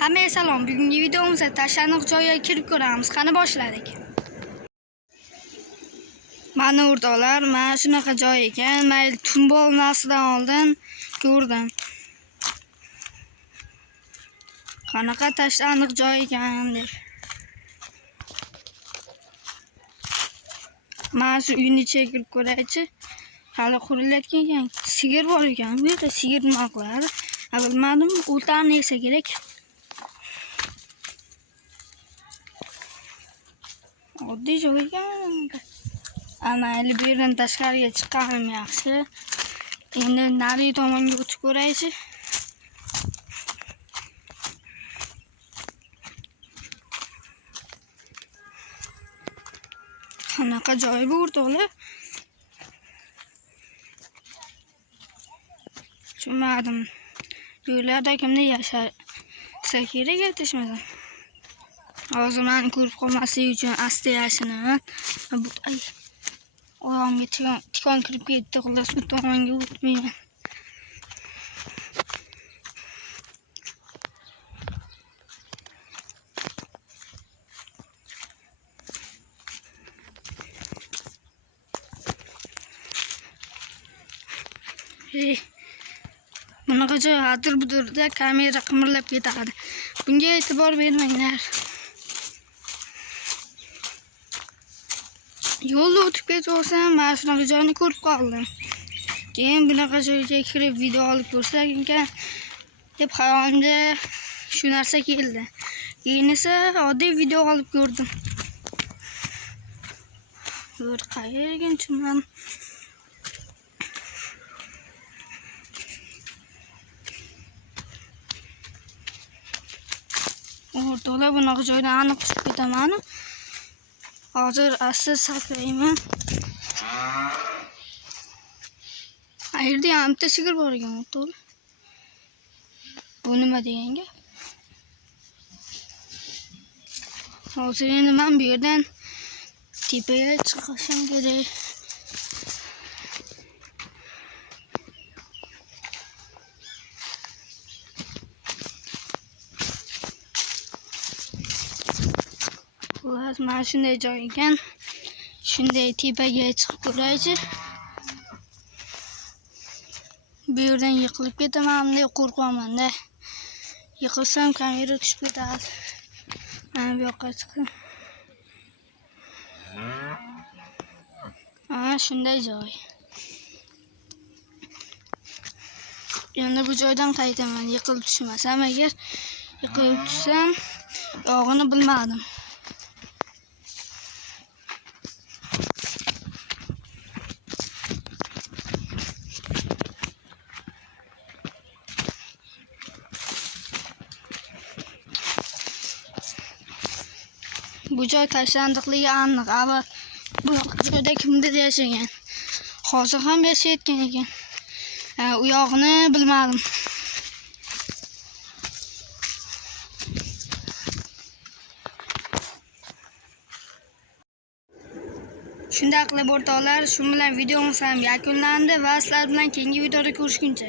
Hammaga salom. Bugungi videomizda tashlandiq joyga kirib ko'ramiz. Qani boshladik. Mana o'rtoqlar, mana shunaqa joy ekan. Mayli tun bo'lmasidan oldin ko'rdim. Qanaqa tashlandiq joy ekan deb. Mana shu uyni ichiga kirib ko'raychi. Hali qurilayotgan ekan. Sigir bor ekan. Bu yerda sigir nima qiladi? Bilmadim, o'tarni yesa kerak. Oddiy joy ekan. Mayli bu yerdan tashqariga chiqqanim yaxshi. Endi nari tomonga o'tib ko'raychi. Qanaqa joy bu o'rtoqlar? Tushunmadim. Bu yerlarda kimda yashasa kerak aytishmadim. Hozir meni ko'rib qolmaslik uchun asta yashinaman. Oyog'imga tikon kirib ketdi, xullas u tomonga o'tmayman. Bunaqa joy adir-budurda kamera qimirlab ketadi. Bunga e'tibor bermanglar. Yo'lda o'tib ketaversam, mana shunaqa joyni ko'rib qoldim. Keyin bunaqa joyga kirib video olib ko'rsak ekan deb xayolimga shu narsa keldi. Keyin esa oddiy video olib ko'rdim. Bu qayerga tushman? O'rtoqlar, bunaqa joydan aniq tushib ketaman. Hozir asta sakrayman. Qayerda ham bitta sigir bor ekan o'rtoqlar. Bu nima deganga? Hozir endi men bu yerdan tepaga chiqishim kerak. Xullas, mana shunday joy ekan. Shunday tepaga chiqib ko'raychi. Bu yerdan yiqilib ketaman deb qo'rqaman-da. Yiqilsam kamera tushib ketadi. Mana bu yoqqa chiqdim. Mana shunday joy. Endi bu joydan qaytaman, yiqilib tushmasam agar. Yiqilib tushsam, yog'ini bilmadim. Bu joy tashlandiqligi aniq. Avval bu joyda kimdir yashagan. Hozir ham yashayotgan ekan. U yog'ini bilmadim. Shunday qilib o'rtoqlar, shu bilan videomiz ham yakunlandi va sizlar bilan keyingi videoda ko'rishguncha